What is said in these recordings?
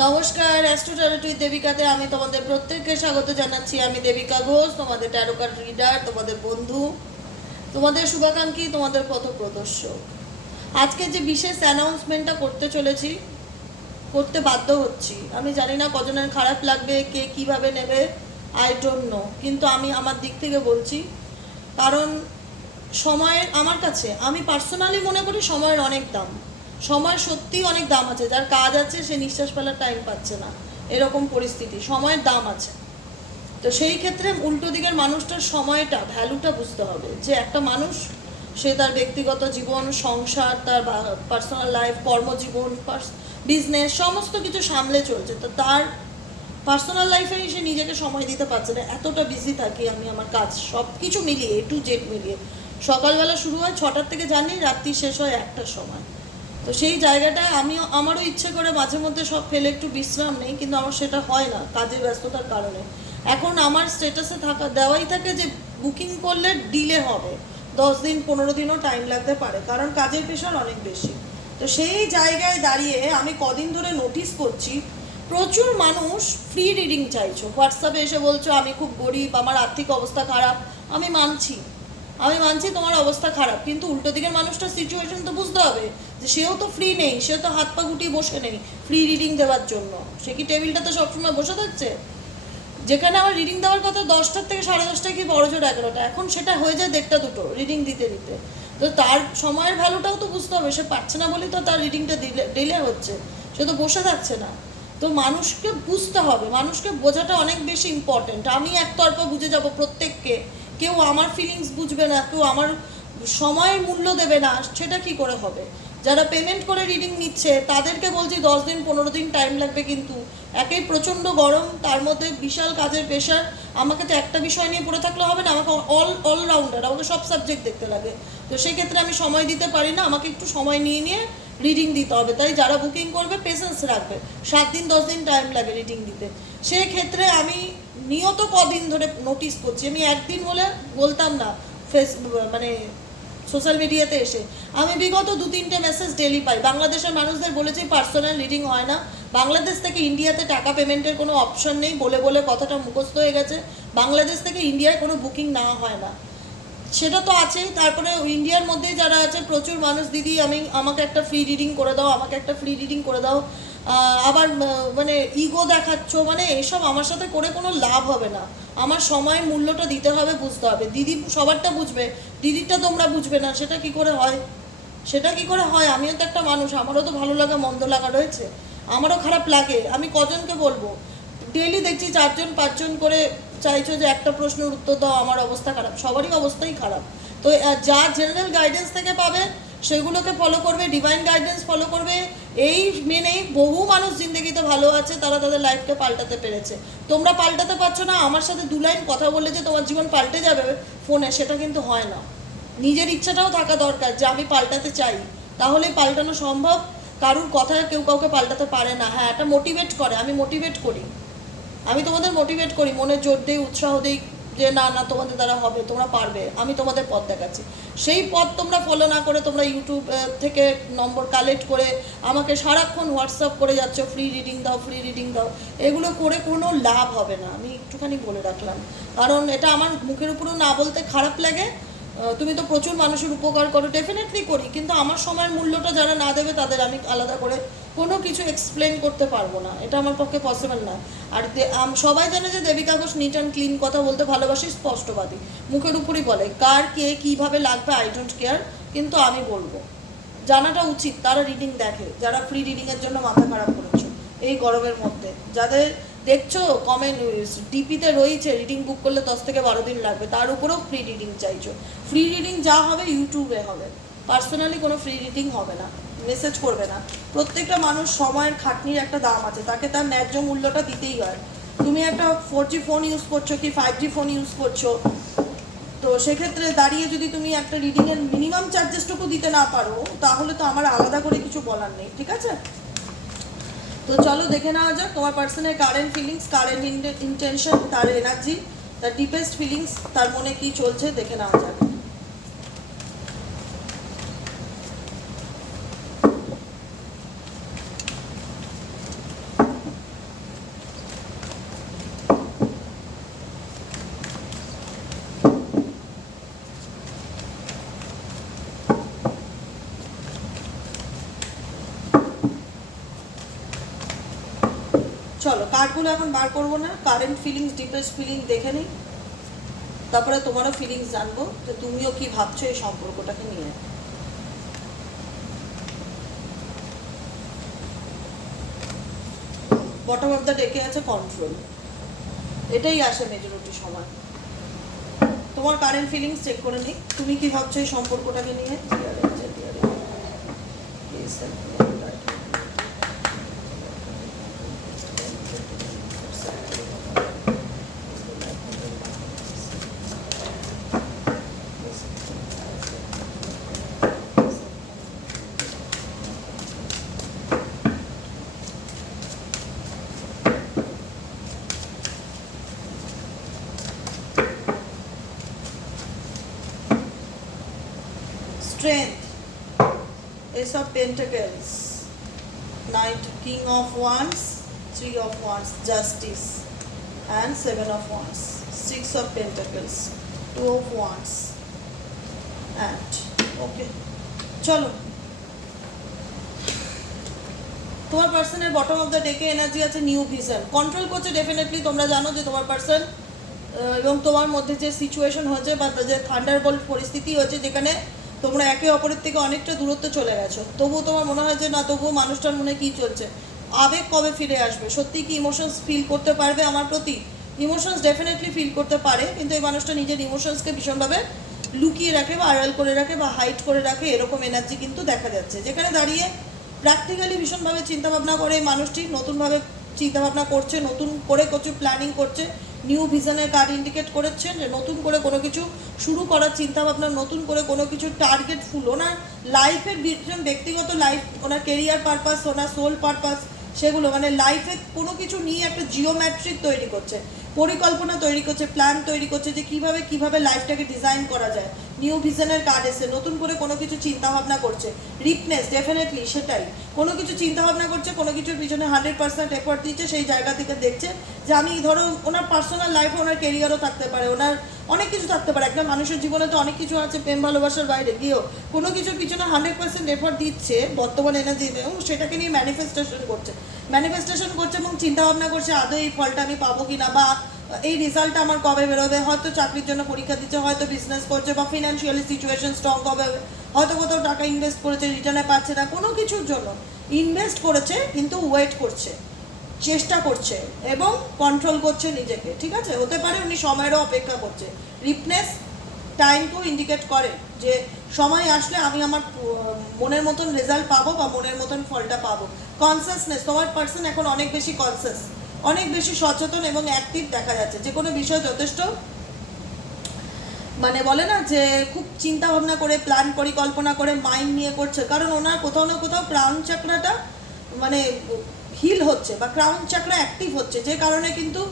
নমস্কার অ্যাস্ট্রোটারোটি দেবিকাতে আমি তোমাদের প্রত্যেককে স্বাগত জানাচ্ছি। আমি দেবিকা ঘোষ, তোমাদের ট্যারোকার রিডার তোমাদের বন্ধু, তোমাদের শুভাকাঙ্ক্ষী, তোমাদের পথ প্রদর্শক আজকে যে বিশেষ অ্যানাউন্সমেন্টটা করতে চলেছি, করতে বাধ্য হচ্ছি। আমি জানি না কজনের খারাপ লাগবে, কে কীভাবে নেবে আই ডোন্ট নো কিন্তু আমি আমার দিক থেকে বলছি, কারণ সময়ের, আমার কাছে, আমি পার্সোনালি মনে করি সময়ের অনেক দাম। সময় সত্যিই অনেক দাম আছে। যার কাজ আছে, সে নিঃশ্বাস ফেলার টাইম পাচ্ছে না। এরকম পরিস্থিতি। সময়ের দাম আছে। তো সেই ক্ষেত্রে উল্টো দিকের মানুষটার সময়টা ভ্যালুটা বুঝতে হবে। যে একটা মানুষ, সে তার ব্যক্তিগত জীবন, সংসার, তার পার্সোনাল লাইফ কর্মজীবন বিজনেস সমস্ত কিছু সামলে চলছে। তো তার পার্সোনাল লাইফে সে নিজেকে সময় দিতে পারছে না। এতটা বিজি থাকি আমি আমার কাজ। সব কিছু মিলিয়ে এ টু জেড মিলিয়ে। সকালবেলা শুরু হয় ছটার থেকে জানি, রাত্রি শেষ হয় একটার সময়। তো সেই জায়গাটা আমি আমারও ইচ্ছে করে মাঝে মধ্যে সব ফেলে একটু বিশ্রাম নেই, কিন্তু আমার সেটা হয় না কাজের ব্যস্ততার কারণে। এখন আমার স্টেটাসে থাকা, দেওয়াই থাকে যে বুকিং করলে ডিলে হবে। দশ দিন, পনেরো দিনও টাইম লাগতে পারে, কারণ কাজের প্রেশার অনেক বেশি। তো সেই জায়গায় দাঁড়িয়ে আমি কদিন ধরে নোটিস করছি, প্রচুর মানুষ ফ্রি রিডিং চাইছো। হোয়াটসঅ্যাপে এসে বলছো, আমি খুব গরিব, আমার আর্থিক অবস্থা খারাপ, আমি মানছি। আমি মানছি তোমার অবস্থা খারাপ, কিন্তু উল্টো দিকের মানুষটার সিচুয়েশন তো বুঝতে হবে যে সেও তো ফ্রি নেই, সেও তো হাত পা গুটিয়ে বসে নেই ফ্রি রিডিং দেওয়ার জন্য। সে কি টেবিলটা তো সবসময় বসে থাকছে? যেখানে আমার রিডিং দেওয়ার কথা দশটার থেকে সাড়ে দশটায় কি বড় জোর এগারোটা? এখন সেটা হয়ে যায় দেড়টা দুটো রিডিং দিতে দিতে। তো তার সময়ের ভ্যালুটাও তো বুঝতে হবে, সে পাচ্ছে না বলেই তো তার রিডিংটা দিলে ডিলে হচ্ছে। সে তো বসে থাকছে না। তো মানুষকে বুঝতে হবে, মানুষকে বোঝাটা অনেক বেশি ইম্পর্টেন্ট আমি একতরফা বুঝে যাব প্রত্যেককে কেউ আমার ফিলিংস বুঝবে না, কেউ আমার সময়ের মূল্য দেবে না, সেটা কি করে হবে? যারা পেমেন্ট করে রিডিং নিচ্ছে, তাদেরকে বলছি দশ দিন, পনেরো দিন টাইম লাগবে কিন্তু। একেই প্রচণ্ড গরম, তার মধ্যে বিশাল কাজের প্রেশার আমাকে তো একটা বিষয় নিয়ে পড়ে থাকলে হবে না, আমাকে অল অলরাউন্ডার আমাকে সব সাবজেক্ট দেখতে লাগে। তো সেই ক্ষেত্রে আমি সময় দিতে পারি না, আমাকে একটু সময় নিয়ে নিয়ে রিডিং দিতে হবে। তাই যারা বুকিং করবে পেশেন্স রাখবে। সাত দিন, দশ দিন টাইম লাগে রিডিং দিতে। সেক্ষেত্রে আমি নিয়ত কদিন ধরে নোটিস করছি। আমি একদিন বলে বলতাম না ফেস মানে সোশ্যাল মিডিয়াতে এসে। আমি বিগত দু তিনটে মেসেজ ডেলি পাই। বাংলাদেশের মানুষদের বলেছি পার্সোনাল রিডিং হয় না। বাংলাদেশ থেকে ইন্ডিয়াতে টাকা পেমেন্টের কোনো অপশন নেই, বলে বলে কথাটা মুখস্থ হয়ে গেছে। বাংলাদেশ থেকে ইন্ডিয়ায় কোনো বুকিং না হয় না। সেটা তো আছেই। তারপরে ইন্ডিয়ার মধ্যেই যারা আছে, প্রচুর মানুষ, দিদি, আমি, আমাকে একটা ফ্রি রিডিং করে দাও, আমাকে একটা ফ্রি রিডিং করে দাও। আবার মানে ইগো দেখাচ্ছ মানে এসব আমার সাথে করে কোনো লাভ হবে না। আমার সময়ের মূল্যটা দিতে হবে, বুঝতে হবে। দিদি সবারটা বুঝবে, দিদিরটা তোমরা বুঝবে না, সেটা কি করে হয়? সেটা কি করে হয়? আমিও তো একটা মানুষ, আমারও তো ভালো লাগা, মন্দ লাগা রয়েছে। আমারও খারাপ লাগে, আমি কজনকে বলব? ডেলি দেখছি চারজন, পাঁচজন করে চাইছো যে একটা প্রশ্নের উত্তর দাও, আমার অবস্থা খারাপ। সবারই অবস্থাই খারাপ। তো যা জেনারেল গাইডেন্স থেকে পাবে সেগুলোকে ফলো করবে ডিভাইন গাইডেন্স ফলো করবে। এই মেনেই বহু মানুষ জিন্দগিতে ভালো আছে, তারা তাদের লাইফকে পাল্টাতে পেরেছে। তোমরা পাল্টাতে পারছ না, আমার সাথে দু লাইন কথা বললে যে তোমার জীবন পাল্টে যাবে ফোনে সেটা কিন্তু হয় না। নিজের ইচ্ছাটাও থাকা দরকার যে আমি পাল্টাতে চাই। তাহলেই পাল্টানো সম্ভব, কারুর কথা কেউ কাউকে পাল্টাতে পারে না। হ্যাঁ এটা মোটিভেট করে, আমি মোটিভেট করি। আমি তোমাদের মোটিভেট করি, মনে জোর দিই, উৎসাহ দিই যে না না, তোমাদের দ্বারা হবে, তোমরা পারবে, আমি তোমাদের পথ দেখাচ্ছি। সেই পথ তোমরা ফলো না করে তোমরা ইউটিউব থেকে নম্বর কালেক্ট করে আমাকে সারাক্ষণ হোয়াটসঅ্যাপ করে যাচ্ছ ফ্রি রিডিং দাও ফ্রি রিডিং দাও। এগুলো করে কোনো লাভ হবে না, আমি একটুখানি বলে রাখলাম। কারণ এটা আমার মুখের উপরেও না বলতে খারাপ লাগে তুমি তো প্রচুর মানুষের উপকার করো ডেফিনেটলি করি, কিন্তু আমার সময়ের মূল্যটা যারা না দেবে তাদের আমি আলাদা করে কোনো কিছু এক্সপ্লেন করতে পারব না। এটা আমার পক্ষে পসিবল না। আর সবাই জানে যে Debika Ghosh neat and clean কথা বলতে ভালোবাসি স্পষ্টবাদী। মুখের উপরই বলে, কার, কে, কীভাবে লাগবে আই ডোন্ট কেয়ার কিন্তু আমি বলব। জানাটা উচিত, তারা রিডিং দেখে, যারা ফ্রি রিডিংয়ের জন্য মাথা খারাপ করেছ, এই গরমের মধ্যে। যাদের দেখছ? কমেন্ট ডিপিতে রয়েছে রিডিং বুক করলে দশ থেকে বারো দিন লাগবে। তার উপরেও ফ্রি রিডিং চাইছো। ফ্রি রিডিং যা হবে ইউটিউবে হবে। পার্সোনালি কোনো ফ্রি রিডিং হবে না। মেসেজ করবে না। প্রত্যেকটা মানুষ সময়ের খাটনির একটা দাম আছে। তাকে তার ন্যায্য মূল্যটা দিতেই হয়। তুমি একটা ফোর জি ফোন ইউজ করছ কি ফাইভ জি ফোন ইউজ করছ? তো সেক্ষেত্রে দাঁড়িয়ে যদি তুমি একটা রিডিংয়ের মিনিমাম চার্জেসটুকু দিতে না পারো, তাহলে তো আমার আলাদা করে কিছু বলার নেই। ঠিক আছে? তো চলো দেখে নেওয়া যাক, তোমার পার্সনের কারেন্ট ফিলিংস কারেন্ট ইন্টেনশন তার এনার্জি তার ডিপেস্ট ফিলিংস তার মনে কি চলছে, দেখে নেওয়া যাক। চলো কার্ডগুলো এখন বার করব না। কারেন্ট ফিলিংস ডিপ্রেস ফিলিং দেখে নিই। তারপরে তোমারও ফিলিংস জানব যে তুমিও কি ভাবছ এই সম্পর্কটাকে নিয়ে। বটম অফ দ্য ডেকে আছে কন্ট্রোল এটাই আসে মেজরিটি সময় তোমার কারেন্ট ফিলিংস চেক করে নিই। তুমি কি ভাবছ এই সম্পর্কটাকে নিয়ে? Ace of Pentacles, Knight, King of Wands, Three of Wands, Justice, and Seven of Wands, Six of Pentacles, Two of Wands, and okay. চলো তোমার পার্সনের বটম অফ দ্য ডেকে এনার্জি আছে নিউ ভিশন কন্ট্রোল করছে ডেফিনেটলি তোমরা জানো যে তোমার পার্সন এবং তোমার মধ্যে যে সিচুয়েশন হয়েছে বা যে থান্ডার বোল্ট পরিস্থিতি হয়েছে যেখানে তোমরা একে অপরের থেকে অনেকটা দূরত্ব চলে গেছো। তবুও তোমার মনে হয় যে, না, তবুও মানুষটার মনে কি চলছে? আবেগ কবে ফিরে আসবে? সত্যি কি ইমোশনস ফিল করতে পারবে আমার প্রতি? ইমোশনস ডেফিনেটলি ফিল করতে পারে, কিন্তু এই মানুষটা নিজের ইমোশনসকে ভীষণভাবে লুকিয়ে রাখে বা আড়াল করে রাখে বা হাইট করে রাখে, এরকম এনার্জি কিন্তু দেখা যাচ্ছে। যেখানে দাঁড়িয়ে প্র্যাকটিক্যালি ভীষণভাবে চিন্তাভাবনা করে এই মানুষটি, নতুনভাবে চিন্তাভাবনা করছে, নতুন করে কিছু প্ল্যানিং করছে নিউ ভিশনের কার্ড ইন্ডিকেট করেছেন যে নতুন করে কোনো কিছু শুরু করার চিন্তা ভাবনা, নতুন করে কোনো কিছু টার্গেট ফুল ওনার লাইফের ভীষণ ব্যক্তিগত লাইফ ওনার কেরিয়ার পারপাস ওনার সোল পারপাস সেগুলো মানে লাইফে কোনো কিছু নিয়ে একটা জিওম্যাট্রিক তৈরি করছে। পরিকল্পনা তৈরি করছে প্ল্যান তৈরি করছে যে কীভাবে কীভাবে লাইফটাকে ডিজাইন করা যায়। নিউ ভিশনের কার্ড এসে নতুন করে কোনো কিছু চিন্তা ভাবনা করছে। রিপনেস ডেফিনেটলি সেটাই। কোনো কিছু চিন্তা ভাবনা করছে, কোনো কিছুর পিছনে হান্ড্রেড পার্সেন্ট এফোর্ট দিচ্ছে, সেই জায়গা থেকে দেখছে যে আমি, ধরো, ওনার পার্সোনাল লাইফে ওনার কেরিয়ারও থাকতে পারে, ওনার অনেক কিছু থাকতে পারে। একটা মানুষের জীবনে তো অনেক কিছু আছে, প্রেম, ভালোবাসার বাইরে। গিয়েও কোনো কিছুর পিছনে হান্ড্রেড পার্সেন্ট এফোর্ট দিচ্ছে বর্তমান এনার্জি সেটাকে নিয়ে ম্যানিফেস্টেশন করছে। ম্যানিফেস্টেশন করছে এবং চিন্তা ভাবনা করছে, আদৌ এই ফলটা আমি পাবো কি না বা এই রেজাল্টটা আমার কবে বেরোবে? হয়তো চাকরির জন্য পরীক্ষা দিচ্ছে, হয়তো বিজনেস করছে বা ফিনান্সিয়ালি সিচুয়েশন স্ট্রং কবে হয়তো কোথাও টাকা ইনভেস্ট করেছে রিটার্নে পাচ্ছে না, কোনো কিছুর জন্য। ইনভেস্ট করেছে, কিন্তু ওয়েট করছে, চেষ্টা করছে এবং কন্ট্রোল করছে নিজেকে, ঠিক আছে? হতে পারে উনি সময়েরও অপেক্ষা করছে। রিপনেস টাইমকেও ইন্ডিকেট করে। যে সময় আসলে আমি আমার মনের মতন রেজাল্ট পাবো বা মনের মতন ফলটা পাবো। কনসিয়াসনেস তোমার পার্সন এখন অনেক বেশি কনসিয়াস অনেক বেশি সচেতন এবং অ্যাক্টিভ দেখা যাচ্ছে। যে কোনো বিষয় যথেষ্ট মানে বলে না যে খুব চিন্তা ভাবনা করে প্ল্যান পরিকল্পনা করে মাইন্ড নিয়ে করছে। কারণ ওনার কোথাও না কোথাও ক্রাউন চাকরাটা মানে হিল হচ্ছে বা ক্রাউন চাকরা অ্যাক্টিভ হচ্ছে। যে কারণে কিন্তু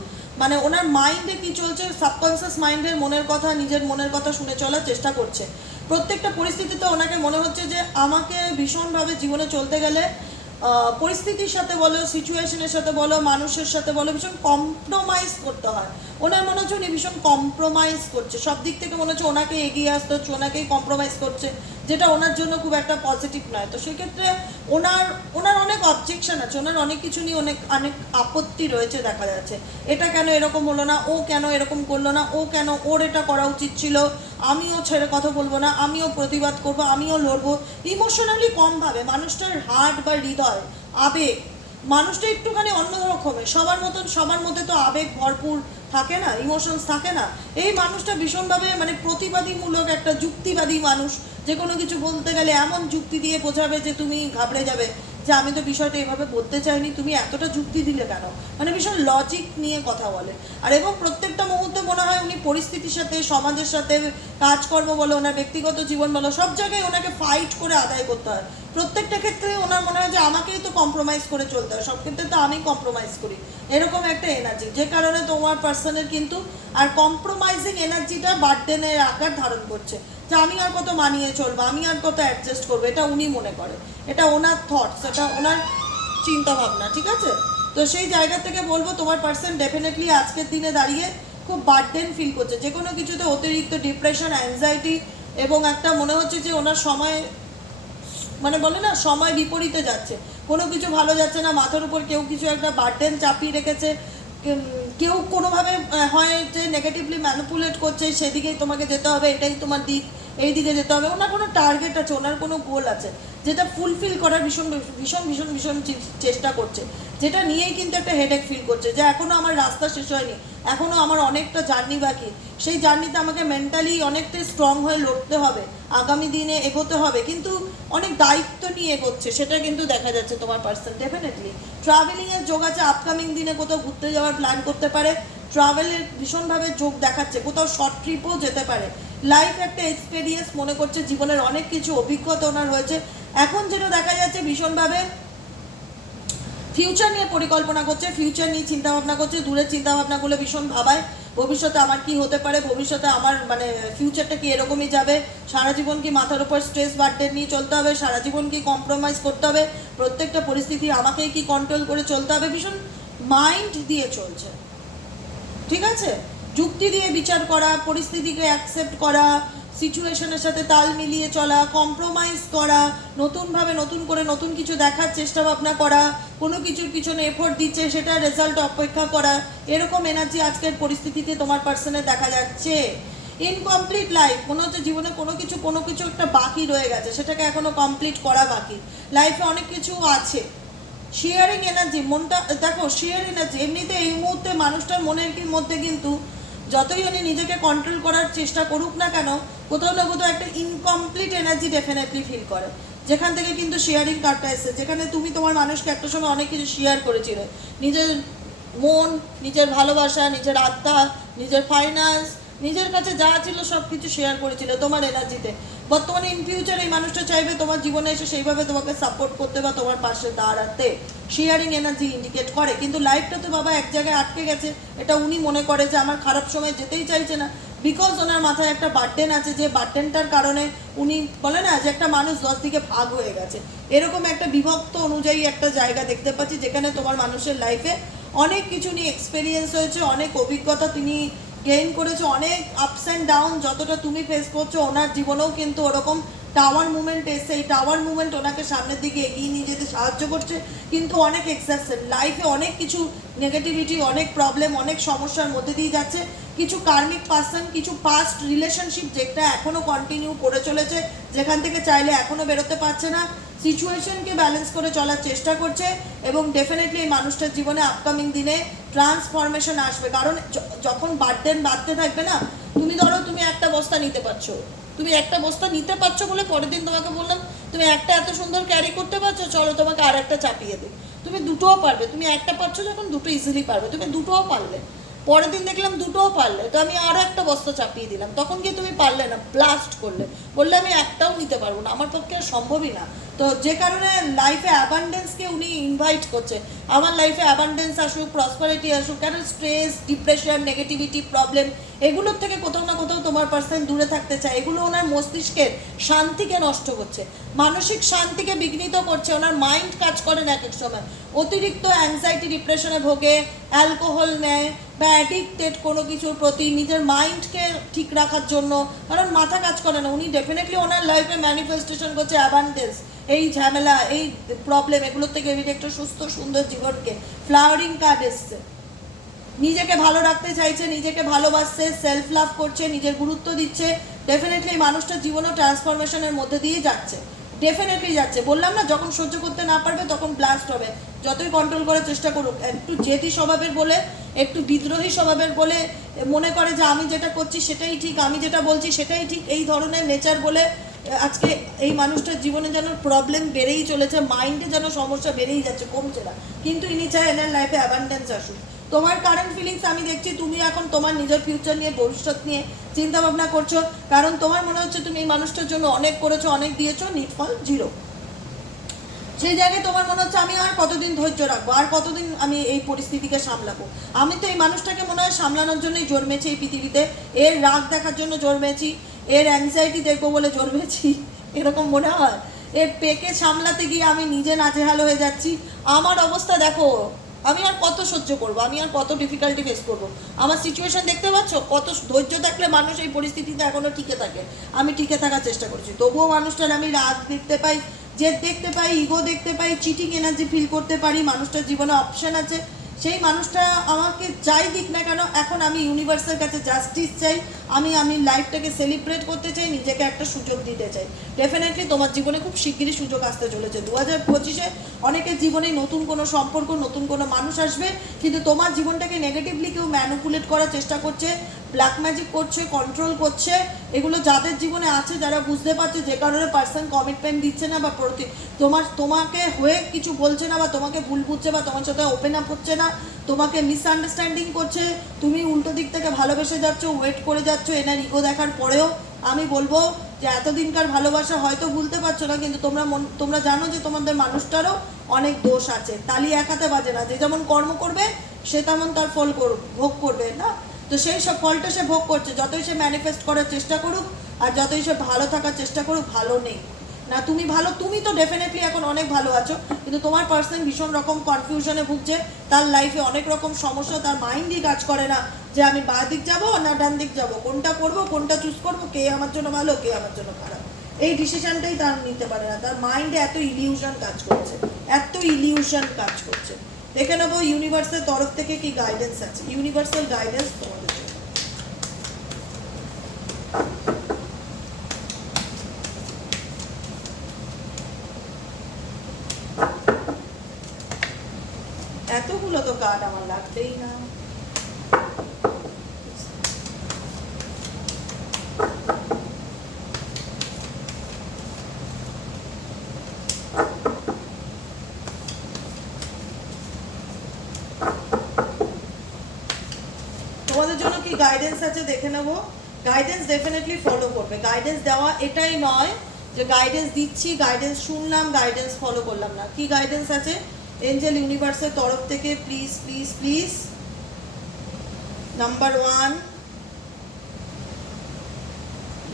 মানে ওনার মাইন্ডে কি চলছে সাবকনসিয়াস মাইন্ডের মনের কথা, নিজের মনের কথা শুনে চলার চেষ্টা করছে। প্রত্যেকটা পরিস্থিতিতে ওনাকে মনে হচ্ছে যে আমাকে ভীষণভাবে জীবনে চলতে গেলে পরিস্থিতির সাথে বলো সিচুয়েশনের সাথে বলো, মানুষের সাথে বলো, ভীষণ কম্প্রোমাইজ করতে হয়। ওনার মনে হচ্ছে উনি ভীষণ কম্প্রোমাইজ করছে। সব দিক থেকে মনে হচ্ছে ওনাকে এগিয়ে আসতে হচ্ছে, ওনাকেই কম্প্রোমাইজ করছে। যেটা ওনার জন্য খুব একটা পজিটিভ নয়। তো সেক্ষেত্রে ওনার ওনার অনেক অবজেকশন আছে, ওনার অনেক কিছু নিয়ে অনেক অনেক আপত্তি রয়েছে দেখা যাচ্ছে। এটা কেন এরকম হলো না? ও কেন এরকম করল না? ও কেন, ওর এটা করা উচিত ছিল? আমিও ছেড়ে কথা বলব না, আমিও প্রতিবাদ করব, আমিও লড়বো। ইমোশনালি কম ভাবে মানুষটার হার্ট বা হৃদয়, আবেগ, মানুষটা একটুখানি অন্য রকমের সবার মতন, সবার মধ্যে তো আবেগ ভরপুর থাকে না ইমোশনস থাকে না। এই মানুষটা ভীষণভাবে মানে প্রতিবাদীমূলক একটা যুক্তিবাদী মানুষ। যে কোনো কিছু বলতে গেলে এমন যুক্তি দিয়ে বোঝাবে যে তুমি ঘাবড়ে যাবে। যে আমি তো বিষয়টা এভাবে বলতে চাইনি, তুমি এতটা যুক্তি দিলে কেন? মানে ভীষণ লজিক নিয়ে কথা বলে। আর এবং প্রত্যেকটা মুহূর্তে মনে হয় উনি পরিস্থিতির সাথে, সমাজের সাথে, কাজকর্ম বলো, ওনার ব্যক্তিগত জীবন বলো, সব জায়গায় ওনাকে ফাইট করে আদায় করতে হয়। প্রত্যেকটা ক্ষেত্রে ওনার মনে হয় যে আমাকেই তো কম্প্রোমাইজ করে চলতে হয়, সব ক্ষেত্রে তো আমি কম্প্রোমাইজ করি। এরকম একটা এনার্জি যে কারণে তোমার পার্সনের কিন্তু আর কম্প্রোমাইজিং এনার্জিটা বার্ডেনের আকার ধারণ করছে যে আমি আর কত মানিয়ে চলবো, আমি আর কত অ্যাডজাস্ট করব, এটা উনি মনে করে। এটা ওনার থটস এটা ওনার চিন্তা ভাবনা ঠিক আছে? তো সেই জায়গা থেকে বলব তোমার পার্সন ডেফিনেটলি আজকের দিনে দাঁড়িয়ে খুব বার্ডেন ফিল করছে। যে কোনো কিছুতে অতিরিক্ত ডিপ্রেশন অ্যাংজাইটি এবং একটা মনে হচ্ছে যে ওনার সময় মানে বলে না, সময় বিপরীতে যাচ্ছে। কোনো কিছু ভালো যাচ্ছে না, মাথার উপর কেউ কিছু একটা বার্ডেন চাপিয়ে রেখেছে। কেউ কোনোভাবে হয় যে নেগেটিভলি ম্যানুপুলেট করছে, সেদিকেই তোমাকে যেতে হবে, এটাই তোমার দিক, এই দিকে যেতে হবে। ওনার কোনো টার্গেট আছে, ওনার কোনো গোল আছে, যেটা ফুলফিল করার ভীষণ ভীষণ ভীষণ ভীষণ চেষ্টা করছে। যেটা নিয়েই কিন্তু একটা হেডেক ফিল করছে যে এখনও আমার রাস্তা শেষ হয়নি এখনও আমার অনেকটা জার্নি বাকি। সেই জার্নিতে আমাকে মেন্টালি অনেকটা স্ট্রং হয়ে লড়তে হবে, আগামী দিনে এগোতে হবে। কিন্তু অনেক দায়িত্ব নিয়ে এগোচ্ছে, সেটা কিন্তু দেখা যাচ্ছে তোমার পার্সন ডেফিনেটলি ট্রাভেলিংয়ের যোগ আছে আপকামিং দিনে কোথাও ঘুরতে যাওয়ার প্ল্যান করতে পারে। ট্রাভেলের ভীষণভাবে যোগ দেখাচ্ছে, কোথাও শর্ট ট্রিপও যেতে পারে। লাইফ একটা এক্সপিরিয়েন্স মনে করছে, জীবনের অনেক কিছু অভিজ্ঞতা ওনার হয়েছে এখন যেটা দেখা যাচ্ছে ভীষণভাবে ফিউচার নিয়ে পরিকল্পনা করছে ফিউচার নিয়ে চিন্তা ভাবনা করছে, দূরের চিন্তা ভাবনাগুলো ভীষণ ভাবায়। ভবিষ্যতে আমার কি হতে পারে, ভবিষ্যতে আমার মানে ফিউচারটা কি এরকমই যাবে? সারা জীবন কি মাথার উপর স্ট্রেস বার্ডেন নিয়ে চলতে হবে? সারা জীবন কি কম্প্রোমাইজ করতে হবে? প্রত্যেকটা পরিস্থিতি আমাকেই কি কন্ট্রোল করে চলতে হবে? ভীষণ মাইন্ড দিয়ে চলছে। ঠিক আছে? যুক্তি দিয়ে বিচার করা, পরিস্থিতিকে অ্যাকসেপ্ট করা সিচুয়েশনের সাথে তাল মিলিয়ে চলা কম্প্রোমাইজ করা, নতুনভাবে নতুন করে নতুন কিছু দেখার চেষ্টা ভাবনা করা, কোনো কিছুর পিছনে এফোর্ট দিচ্ছে সেটা রেজাল্ট অপেক্ষা করা, এরকম এনার্জি আজকের পরিস্থিতিতে তোমার পার্সনে দেখা যাচ্ছে। ইনকমপ্লিট লাইফ মনে হচ্ছে জীবনে কোনো কিছু কোনো কিছু একটা বাকি রয়ে গেছে, সেটাকে এখনও কমপ্লিট করা বাকি। লাইফে অনেক কিছু আছে। শেয়ারিং এনার্জি মনটা, দেখো শেয়ার এনার্জি এমনিতে এই মুহূর্তে মানুষটার মনের মধ্যে কিন্তু যতই উনি নিজেকে কন্ট্রোল করার চেষ্টা করুক না কেন, কোথাও না কোথাও একটা ইনকমপ্লিট এনার্জি ডেফিনেটলি ফিল করে। যেখান থেকে কিন্তু শেয়ারিং কার্ডটা এসেছে। যেখানে তুমি তোমার মানুষকে একটা সময় অনেক কিছু শেয়ার করেছিলে। নিজের মন, নিজের ভালোবাসা, নিজের আত্মা, নিজের ফাইন্যান্স নিজের কাছে যা ছিল সব কিছু শেয়ার করেছিল তোমার এনার্জিতে বর্তমানে ইন ফিউচার এই মানুষটা চাইবে তোমার জীবনে এসে সেইভাবে তোমাকে সাপোর্ট করতে বা তোমার পাশে দাঁড়াতে। শেয়ারিং এনার্জি ইন্ডিকেট করে। কিন্তু লাইফটা তো বাবা এক জায়গায় আটকে গেছে। এটা উনি মনে করে যে আমার খারাপ সময় যেতেই চাইছে না। বিকজ ওনার মাথায় একটা বার্ডেন আছে যে বার্ডেনটার কারণে উনি বলে না যে একটা মানুষ দশ দিকে ভাগ হয়ে গেছে। এরকম একটা বিভক্ত অনুযায়ী একটা জায়গা দেখতে পাচ্ছি যেখানে তোমার মানুষের লাইফে অনেক কিছু নিয়ে এক্সপেরিয়েন্স হয়েছে, অনেক অভিজ্ঞতা তিনি গেইন করেছে, অনেক আপস অ্যান্ড ডাউন যতটা তুমি ফেস করছ, ওনার জীবনেও কিন্তু ওরকম টাওয়ার মুভমেন্ট এসে এই টাওয়ার মুভমেন্ট ওনাকে সামনের দিকে এগিয়ে নিয়ে যেতে সাহায্য করছে। কিন্তু অনেক এক্সারসেন লাইফে অনেক কিছু নেগেটিভিটি অনেক প্রবলেম অনেক সমস্যার মধ্যে দিয়ে যাচ্ছে। কিছু কার্মিক পার্সন কিছু পাস্ট রিলেশনশিপ যেটা এখনও কন্টিনিউ করে চলেছে, যেখান থেকে চাইলে এখনও বেরোতে পারছে না। সিচুয়েশনকে ব্যালেন্স করে চলার চেষ্টা করছে এবং ডেফিনেটলি এই মানুষটার জীবনে আপকামিং দিনে ট্রান্সফরমেশন আসবে। কারণ যখন বার্থডেন বাড়তে থাকবে না, তুমি ধরো তুমি একটা বস্তা নিতে পারছ। তুমি একটা বস্তা নিতে পারছ বলে পরের দিন তোমাকে বললাম, তুমি একটা এত সুন্দর ক্যারি করতে পারছ, চলো তোমাকে আর একটা চাপিয়ে দিই। তুমি দুটোও পারবে, তুমি একটা পারছ যখন দুটো ইজিলি পারবে, তুমি দুটোও পারলে। পরের দিন দেখলাম দুটোও পারলে, তো আমি আরও একটা বস্তা চাপিয়ে দিলাম। তখন গিয়ে তুমি পারলে না ব্লাস্ট করলে। বললে আমি একটাও নিতে পারব না, আমার পক্ষে সম্ভবই না। তো যে কারণে লাইফে অ্যাবান্ডেন্সকে উনি ইনভাইট করছে। আমার লাইফে অ্যাবান্ডেন্স আসুক প্রসপারিটি আসুক, কেন স্ট্রেস ডিপ্রেশন নেগেটিভিটি প্রবলেম এগুলোর থেকে কোথাও না কোথাও তোমার পার্সন দূরে থাকতে চায়। এগুলো ওনার মস্তিষ্কের শান্তিকে নষ্ট করছে। মানসিক শান্তিকে বিঘ্নিত করছে। ওনার মাইন্ড কাজ করে না এক এক সময়। অতিরিক্ত অ্যাংজাইটি ডিপ্রেশনে ভোগে অ্যালকোহল নেয় বা অ্যাডিক্টেড কোনো কিছুর প্রতি নিজের মাইন্ডকে ঠিক রাখার জন্য, কারণ মাথা কাজ করে না। উনি ডেফিনেটলি ওনার লাইফে ম্যানিফেস্টেশন করছে অ্যাবান্ডেন্স এই ঝামেলা, এই প্রবলেম এগুলোর থেকে একটা সুস্থ, সুন্দর জীবনকে। ফ্লাওয়ারিং কার্ড এসছে। নিজেকে ভালো রাখতে চাইছে, নিজেকে ভালোবাসছে সেলফ লাভ করছে, নিজের গুরুত্ব দিচ্ছে। ডেফিনেটলি মানুষটার জীবনও ট্রান্সফরমেশনের মধ্যে দিয়ে যাচ্ছে। ডেফিনেটলি যাচ্ছে। বললাম না, যখন সহ্য করতে না পারবে তখন ব্লাস্ট হবে। যতই কন্ট্রোল করার চেষ্টা করুক, একটু জেদি স্বভাবের বলে একটু বিদ্রোহী স্বভাবের বলে মনে করে যে আমি যেটা করছি সেটাই ঠিক, আমি যেটা বলছি সেটাই ঠিক, এই ধরনের নেচার বলে আজকে এই মানুষটার জীবনে যেন প্রবলেম বেড়েই চলেছে মাইন্ডে যেন সমস্যা বেড়েই যাচ্ছে, কমছে না। কিন্তু ইনি চায় এনার লাইফে অ্যাবান্ডেন্স আসুক। তোমার কারেন্ট ফিলিংস আমি দেখছি, তুমি এখন তোমার নিজের ফিউচার নিয়ে, ভবিষ্যৎ নিয়ে চিন্তা ভাবনা করছ, কারণ তোমার মনে হচ্ছে তুমি এই মানুষটার জন্য অনেক করেছ, অনেক দিয়েছ নিট ফল জিরো সেই জায়গায় তোমার মনে হচ্ছে আমি আর কতদিন ধৈর্য রাখব? আর কতদিন আমি এই পরিস্থিতিকে সামলাবো? আমি তো এই মানুষটাকে মনে হয় সামলানোর জন্যই জন্মেছি এই পৃথিবীতে। এর রাগ দেখার জন্য জন্মেছি, এর অ্যাংজাইটি দেখব বলে জন্মেছি, এরকম মনে হয়? এর পেকে সামলাতে গিয়ে আমি নিজে নাজেহাল হয়ে যাচ্ছি। আমার অবস্থা দেখো, আমি আর কত সহ্য করব? আমি আর কত ডিফিকাল্টি ফেস করব? আমার সিচুয়েশন দেখতে পাচ্ছ? কত ধৈর্য থাকলে মানুষ এই পরিস্থিতিতে এখনও টিকে থাকে। আমি টিকে থাকার চেষ্টা করছি। তবুও মানুষটার আমি রাগ দেখতে পাই জেদ দেখতে পাই ইগো দেখতে পাই চিটিং এনার্জি ফিল করতে পারি, মানুষটার জীবনে অপশন আছে। সেই মানুষটা আমাকে যাই দিক না কেন, এখন আমি ইউনিভার্সের কাছে জাস্টিস চাই, আমি আমি লাইফটাকে সেলিব্রেট করতে চাই, নিজেকে একটা সুযোগ দিতে চাই। ডেফিনেটলি তোমার জীবনে খুব শিগগিরই সুযোগ আসতে চলেছে। দু হাজার পঁচিশে অনেকের জীবনে নতুন কোনো সম্পর্ক, নতুন কোনো মানুষ আসবে, কিন্তু তোমার জীবনটাকে নেগেটিভলি কেউ ম্যানুপুলেট করার চেষ্টা করছে ব্ল্যাক ম্যাজিক করছে কন্ট্রোল করছে, এগুলো যাদের জীবনে আছে, যারা বুঝতে পারছে যে কারণে পার্সন কমিটমেন্ট দিচ্ছে না বা প্রতি তোমার, তোমাকে হয়ে কিছু বলছে না বা তোমাকে ভুল বুঝছে বা তোমার সাথে ওপেন আপ হচ্ছে না, তোমাকে মিসআন্ডারস্ট্যান্ডিং করছে, তুমি উল্টো দিক থেকে ভালোবেসে যাচ্ছ ওয়েট করে যাচ্ছ এনার ইগো দেখার পরেও আমি বলব যে এতদিনকার ভালোবাসা হয়তো ভুলতে পারছ না, কিন্তু তোমরা মন তোমরা জানো যে তোমাদের মানুষটারও অনেক দোষ আছে। তালি এক হাতে বাজে না, যে যেমন কর্ম করবে, সে তেমন তার ফল ভোগ করবে, না? তো সেই সব ফলটা সে ভোগ করছে। যতই সে ম্যানিফেস্ট করার চেষ্টা করুক, আর যতই সে ভালো থাকার চেষ্টা করুক, ভালো নেই। না, তুমি ভালো, তুমি তো ডেফিনেটলি এখন অনেক ভালো আছো, কিন্তু তোমার পার্সন ভীষণ রকম কনফিউশনে ভুগছে। তার লাইফে অনেক রকম সমস্যা, তার মাইন্ডই কাজ করে না যে আমি বা দিক যাব না ডান দিক যাব, কোনটা করব, কোনটা চুজ করব, কে আমার জন্য ভালো, কে আমার জন্য খারাপ। এই ডিসিশনটাই তার নিতে পারে না। তার মাইন্ডে এত ইলিউশন কাজ করছে, এত ইলিউশন কাজ করছে। দেখে নেব ইউনিভার্সের তরফ থেকে কি গাইডেন্স আছে। ইউনিভার্সাল গাইডেন্স জন্য এতগুলো তো কার্ড আমার লাগবেই না। তোমাদের জন্য কি গাইডেন্স আছে দেখে নেব? গাইডেন্স ডেফিনেটলি ফলো করবে। গাইডেন্স দেওয়া এটাই নয় যে গাইডেন্স দিচ্ছি গাইডেন্স শুনলাম গাইডেন্স ফলো করলাম না। কি গাইডেন্স আছে? এঞ্জেল ইউনিভার্সের তরফ থেকে please please please number one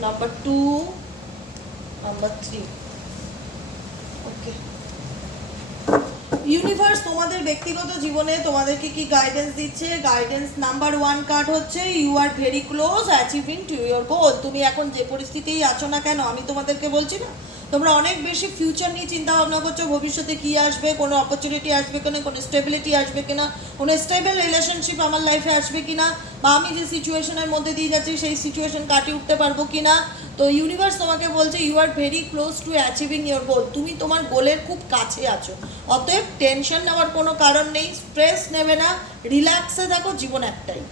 number two number three okay universe তোমাদের ব্যক্তিগত জীবনে তোমাদেরকে কি গাইডেন্স দিচ্ছে? গাইডেন্স নাম্বার ওয়ান কার্ড হচ্ছে you are very close achieving to your goal তুমি এখন যে পরিস্থিতিই আছো না কেন, আমি তোমাদেরকে বলছি না? তোমরা অনেক বেশি ফিউচার নিয়ে চিন্তা ভাবনা করছ, ভবিষ্যতে কি আসবে, কোনো অপরচুনিটি আসবে কিনা, কোনো স্টেবিলিটি আসবে কিনা, কোনো স্টেবল রিলেশনশিপ আমার লাইফে আসবে কিনা, বা আমি যে সিচুয়েশনের মধ্যে দিয়ে যাচ্ছি, সেই সিচুয়েশন কাটিয়ে উঠতে পারব কিনা? তো ইউনিভার্স তোমাকে বলছে you are very close to achieving your goal তুমি তোমার গোলের খুব কাছে আছো। অতএব টেনশন নেওয়ার কোনো কারণ নেই স্ট্রেস নেবে না রিল্যাক্সে থাকো জীবন একটাই।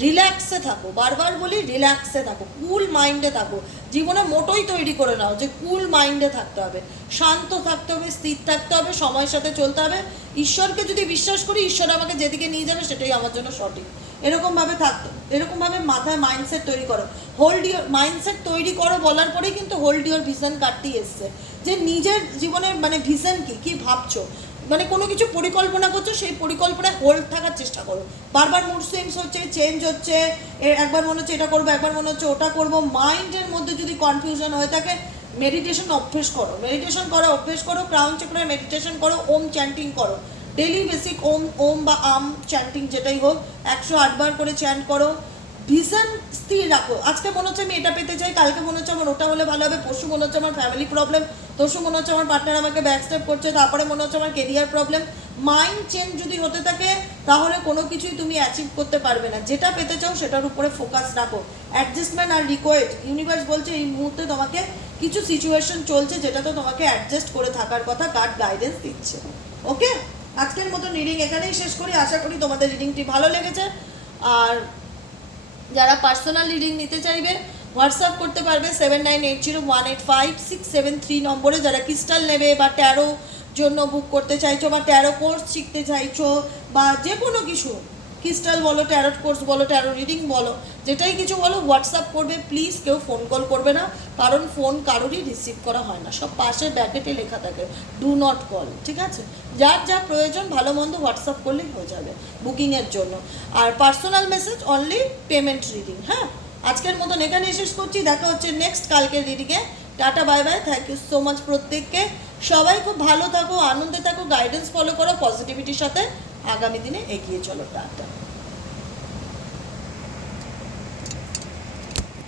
রিল্যাক্সে থাকো, বারবার বলি রিল্যাক্সে থাকো, কুল মাইন্ডে থাকো। জীবনে মোটোই তৈরি করে নাও যে কুল মাইন্ডে থাকতে হবে। শান্ত থাকতে হবে, স্থির থাকতে হবে, সময়ের সাথে চলতে হবে। ঈশ্বরকে যদি বিশ্বাস করি, ঈশ্বর আমাকে যেদিকে নিয়ে যাবে সেটাই আমার জন্য সঠিক। এরকমভাবে থাকতো এরকমভাবে মাথায় মাইন্ডসেট তৈরি করো। হোল্ড ইউর মাইন্ডসেট তৈরি করো বলার পরেই কিন্তু হোল্ড ইউর ভিশন কাটতেই এসছে। যে নিজের জীবনের মানে ভিশন কি কি ভাবছ? মানে কোনো কিছু পরিকল্পনা করছ, সেই পরিকল্পনায় হোল্ড থাকার চেষ্টা করো। বারবার মুড সুইংস হচ্ছে চেঞ্জ হচ্ছে একবার মনে হচ্ছে এটা করব, একবার মনে হচ্ছে ওটা করব। মাইন্ডের মধ্যে যদি কনফিউশন হয়ে থাকে মেডিটেশন অভ্যেস করো। মেডিটেশন করো অভ্যেস করো ক্রাউন চক্রে মেডিটেশন করো, ওম চ্যান্টিং করো। ডেলি বেসিক ওম ওম বা আম চ্যান্টিং যেটাই হোক, একশো আটবার করে চ্যান্ট করো। ভিশন স্থির রাখো। আজকে মনে হচ্ছে আমি এটা পেতে চাই, কালকে মনে হচ্ছে আমার ওটা হলে ভালো হবে, পরশু মনে হচ্ছে আমার ফ্যামিলি প্রবলেম তরশু মনে হচ্ছে আমার পার্টনার আমাকে ব্যাকস্টেপ করছে, তারপরে মনে হচ্ছে আমার কেরিয়ার প্রবলেম মাইন্ড চেঞ্জ যদি হতে থাকে, তাহলে কোনো কিছুই তুমি অ্যাচিভ করতে পারবে না। যেটা পেতে চাও সেটার উপরে ফোকাস রাখো। অ্যাডজাস্টমেন্ট আর রিকোয়েস্ট ইউনিভার্স বলছে এই মুহূর্তে তোমাকে কিছু সিচুয়েশন চলছে যেটাতে তোমাকে অ্যাডজাস্ট করে থাকার কথা কার্ড গাইডেন্স দিচ্ছে। ওকে আজকের মতো রিডিং এখানেই শেষ করি। আশা করি তোমাদের রিডিংটি ভালো লেগেছে। আর যারা পার্সোনাল রিডিং নিতে চাইবে হোয়াটসঅ্যাপ করতে পারবে seven nine eight zero one eight five six seven three নম্বরে। যারা ক্রিস্টাল নেবে বা ট্যারো জন্য বুক করতে চাইছো বা ট্যারো কোর্স শিখতে চাইছো বা যে কোনো কিছু ক্রিস্টাল বলো ট্যারোট কোর্স বলো ট্যারো রিডিং বলো, যেটাই কিছু বলো হোয়াটসঅ্যাপ করবে। প্লিজ কেউ ফোন কল করবে না, কারণ ফোন কারোরই রিসিভ করা হয় না। সব পাশে ব্যাকেটে লেখা থাকে ডু নট কল ঠিক আছে? যার যা প্রয়োজন, ভালো মন্দ হোয়াটসঅ্যাপ করলেই হয়ে যাবে বুকিংয়ের জন্য। আর personal message only payment reading হ্যাঁ? আজকের মতন এখানে শেষ করছি। দেখা হচ্ছে নেক্সট কালকের রিডিংয়ে tata bye bye thank you so much প্রত্যেককে। সবাই খুব ভালো থাকো, আনন্দে থাকো গাইডেন্স ফলো করো পজিটিভিটির সাথে আগামী দিনে এগিয়ে চলো টাটা